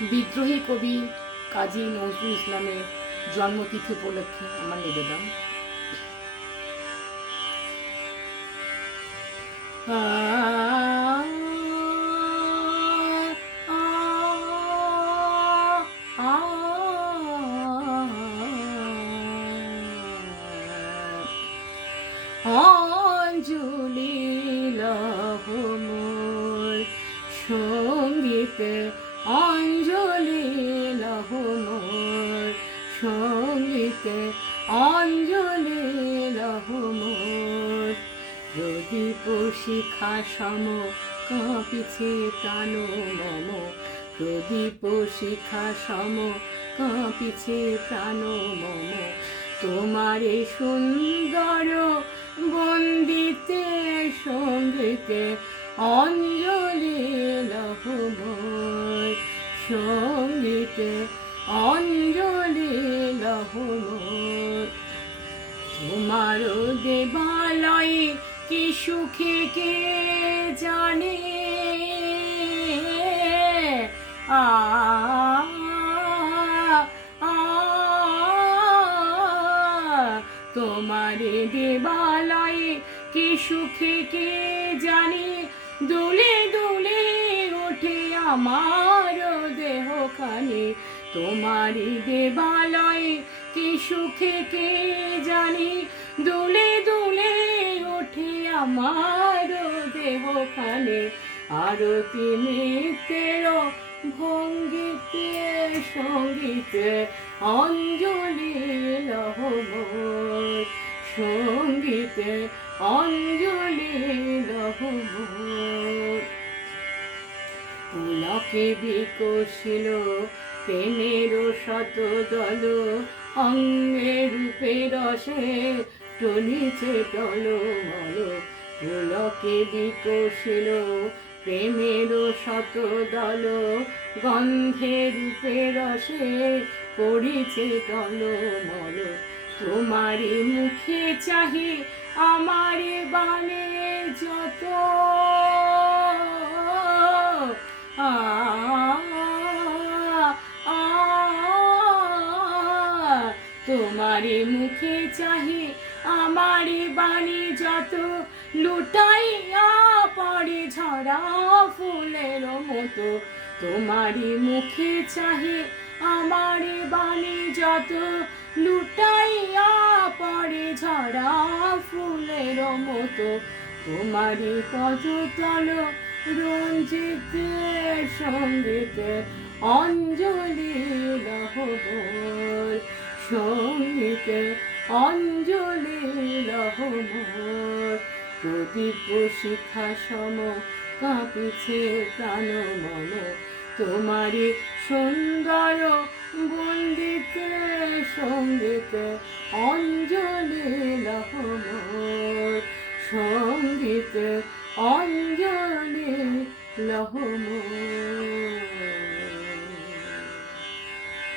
বিদ্রোহী কবি কাজী নজরুল ইসলামের জন্মতিথি উপলক্ষে আমার নিবেদন। অঞ্জলি লহ মোর সঙ্গীতে, অঞ্জলি লহ মোর সঙ্গীতে, অঞ্জলি লহ মোর। প্রদীপ শিখা সম কাঁপিছে প্রাণ মম, প্রদীপ শিখা সম কাঁপিছে প্রাণ মম। তোমারে সুন্দর বন্দিতে সঙ্গীতে, অঞ্জলি লহ মোর সঙ্গীতে, অঞ্জলি লহ মোর। তোমার দেবালয়ে কি সুখে কে জানে, তোমার দেবালয়ে কি সুখে কে জানে। দুলে দুলে ওঠে আমার দেহখানি, তোমার দেবালয়ে কি সুখে কে জানে। দুলে দুলে ওঠে আমার দেহখানি, আরতি নৃত্যের ভঙ্গিতে সঙ্গীতে, অঞ্জলি লহ মোর সঙ্গীতে, অঞ্জলি লহ মোর। পুলকে বিকশিল প্রেমের শত দল, অঙ্গে রূপে রসে টলিছে টলমল। পুলকে বিকশিল প্রেমের শত দল, গন্ধে রূপে রসে পড়িছে টলমল। তোমারি মুখে চাহি আমার বাণে যত, তোমারি মুখে চাহি আমার বাণী যত, লুটাইয়া পড়ে ঝরা ফুলের মতো। তোমারি মুখে চাহি আমার বাণী যত, লুটাইয়া পড়ে ঝরা ফুলের মতো। তোমারি পদতল রঞ্জিতে সঙ্গীতে, অঞ্জলি লহ মোর সঙ্গীতে, অঞ্জলি লহ মোর। প্রদীপ শিখা সম কাঁপিছে প্রাণ মম, তোমারি সুন্দর বন্দিতে সঙ্গীতে, অঞ্জলি লহ মোর সঙ্গীতে, অঞ্জলি লহ মোর।